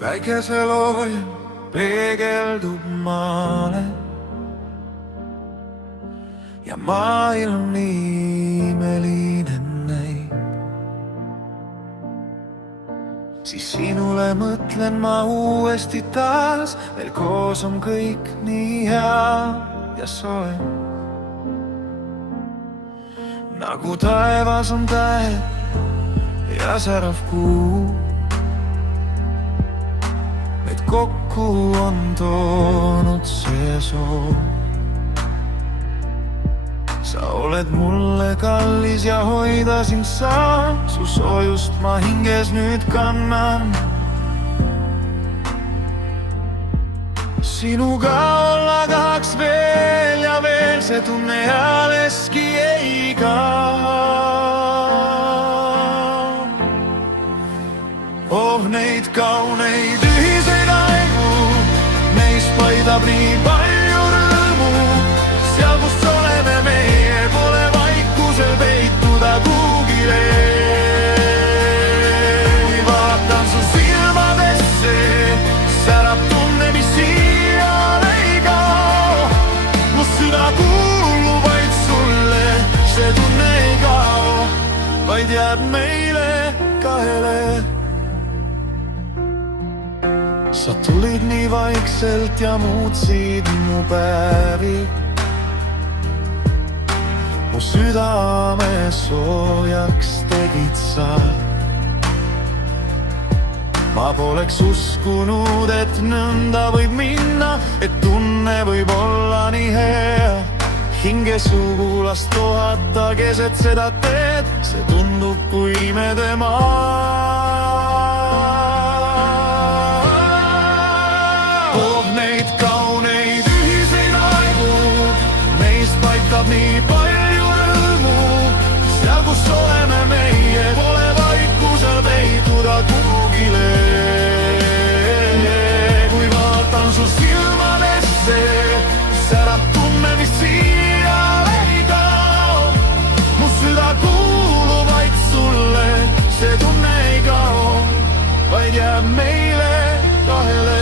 päikeselooja peegeldub maale ja maailm nii imeline näib, siis sinule mõtlen ma uuesti taas. Meil koos on kõik nii hea ja soe, nagu taevas on tähed ja särav kuu. Meid kokku on toonud see soov. Sa oled mulle kallis ja hoida sind saan, su soojust ma hinges nüüd kannan. Sinuga olla tahaks veel ja veel, see tunne jääleski ei kao. Oh, neid kauneid ühiseid aegu, neist paidab nii palju rõõmu. Seal, kus oleme meie, pole vaikusel peituda kuhugile. Kui vaatan su silmadesse, särab tunne, mis siiale ei kao. Mu süda kuulub vaid sulle, see tunne ei kao, vaid jääb meile kahele. Sa tulid nii vaikselt ja muutsid mu päevi. Mu südame soojaks tegid sa. Ma poleks uskunud, et nõnda võib minna, et tunne võib olla nii hea. Hinge sugulast kohata keset seda teed, see tundub kui imedemaa. Oh, neid kauneid ühiseid aegu, meist paikab nii palju rõõmu. Seal, kus oleme meie, pole vaikusel peituda kuhugile. Kui vaatan su silmadesse, särab tunne, mis siiale ei kao. Mu süda kuulub vaid sulle, see tunne ei kao, vaid jääb meile kahele.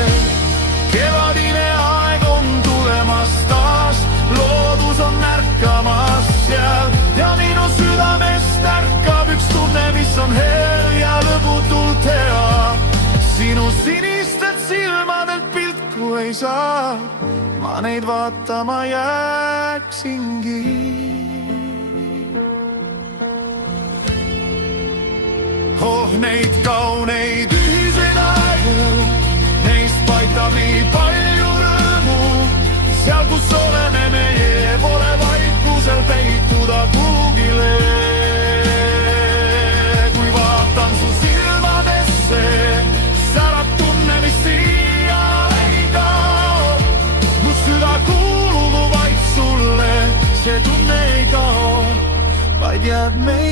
Kevadine aeg on tulemas taas, loodus on ärkamas seal ja minu südamest ärkab üks tunne, mis on hea ja lõputult hea. Sinu sinistelt silmadelt pilku ei saa, ma neid vaatama jääksingi. Oh, neid kauneid ühiseid aegu, neist paistab nii palju rõõmu. Seal, kus oleme meie, pole vaikusel peituda kuhugile. Kui vaatan su silmadesse, särab tunne, mis siiale ei kao. Mu süda kuulub vaid sulle, see tunne ei kao, vaid jääb meile.